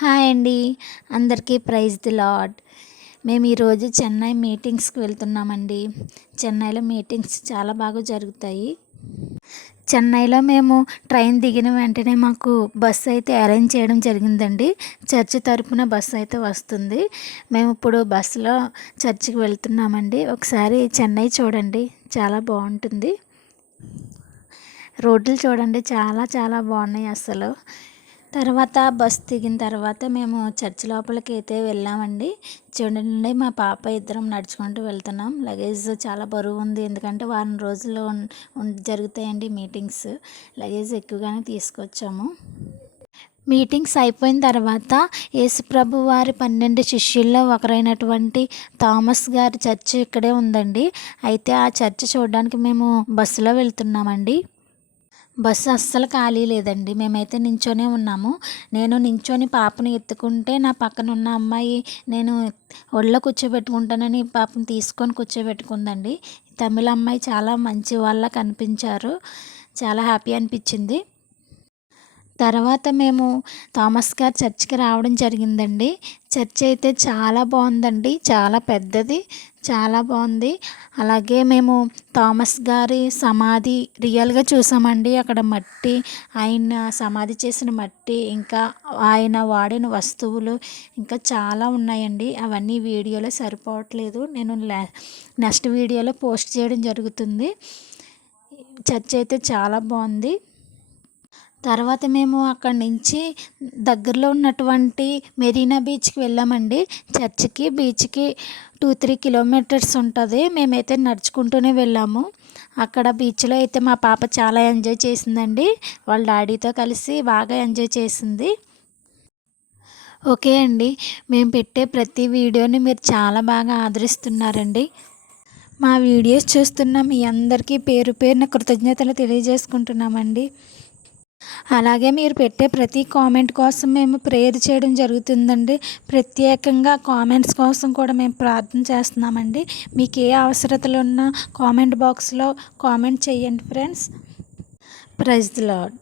Hi అండి. అందరికీ praise the lord మేము ఈరోజు చెన్నై మీటింగ్స్కి వెళ్తున్నామండి. చెన్నైలో మీటింగ్స్ చాలా బాగా జరుగుతాయి. చెన్నైలో మేము ట్రైన్ దిగిన వెంటనే మాకు బస్సు అయితే అరేంజ్ చేయడం జరిగిందండి. చర్చి తరపున బస్సు అయితే వస్తుంది. మేము ఇప్పుడు బస్సులో చర్చికి వెళ్తున్నామండి. ఒకసారి చెన్నై చూడండి. చాలా బాగుంటుంది. రోడ్లు చూడండి. చాలా చాలా బాగున్నాయి అసలు. తర్వాత బస్ దిగిన తర్వాత మేము చర్చి లోపలికి అయితే వెళ్ళామండి. చూడండి మా పాప ఇద్దరం నడుచుకుంటూ వెళ్తున్నాం. లగేజ్ చాలా బరువు ఉంది. ఎందుకంటే వారం రోజులు జరుగుతాయండి మీటింగ్స్. లగేజ్ ఎక్కువగానే తీసుకొచ్చాము. మీటింగ్స్ అయిపోయిన తర్వాత యేసుప్రభు వారి పన్నెండు శిష్యుల్లో ఒకరైనటువంటి థామస్ గారి చర్చి ఇక్కడే ఉందండి. అయితే ఆ చర్చి చూడడానికి మేము బస్సులో వెళ్తున్నామండి. బస్సు అస్సలు ఖాళీ లేదండి. మేమైతే నించొనే ఉన్నాము. నేను నించొని పాపను ఎత్తుకుంటే నా పక్కన ఉన్న అమ్మాయి నేను ఒళ్ళో కూర్చోబెట్టుకుంటానని పాపను తీసుకొని కూర్చోబెట్టుకుందండి. తమిళ అమ్మాయి చాలా మంచి వాళ్ళ కనిపించారు. చాలా హ్యాపీ అనిపించింది. తర్వాత మేము థామస్ గారు చర్చికి రావడం జరిగిందండి. చర్చ్ అయితే చాలా బాగుందండి. చాలా పెద్దది చాలా బాగుంది. అలాగే మేము థామస్ గారి సమాధి రియల్గా చూసామండి. అక్కడ మట్టి ఆయన సమాధి చేసిన మట్టి ఇంకా ఆయన వాడిన వస్తువులు ఇంకా చాలా ఉన్నాయండి. అవన్నీ వీడియోలో సరిపోవట్లేదు. నేను నెక్స్ట్ వీడియోలో పోస్ట్ చేయడం జరుగుతుంది. చర్చ్ అయితే చాలా బాగుంది. తర్వాత మేము అక్కడి నుంచి దగ్గరలో ఉన్నటువంటి మెరీనా బీచ్కి వెళ్ళామండి. చర్చికి బీచ్కి టూ త్రీ కిలోమీటర్స్ ఉంటుంది. మేమైతే నడుచుకుంటూనే వెళ్ళాము. అక్కడ బీచ్లో అయితే మా పాప చాలా ఎంజాయ్ చేసిందండి. వాళ్ళ డాడీతో కలిసి బాగా ఎంజాయ్ చేసింది. ఓకే అండి. మేము పెట్టే ప్రతి వీడియోని మీరు చాలా బాగా ఆదరిస్తున్నారండి. మా వీడియోస్ చూస్తున్న మీ అందరికీ పేరు పేరున కృతజ్ఞతలు తెలియజేసుకుంటున్నామండి. అలాగే మీరు పెట్టే ప్రతి కామెంట్ కోసం మేము ప్రేయర్ చేయడం జరుగుతుందండి. ప్రత్యేకంగా కామెంట్స్ కోసం కూడా మేము ప్రార్థన చేస్తున్నామండి. మీకు ఏ అవసరతలు ఉన్నా కామెంట్ బాక్స్లో కామెంట్ చేయండి ఫ్రెండ్స్. Praise lord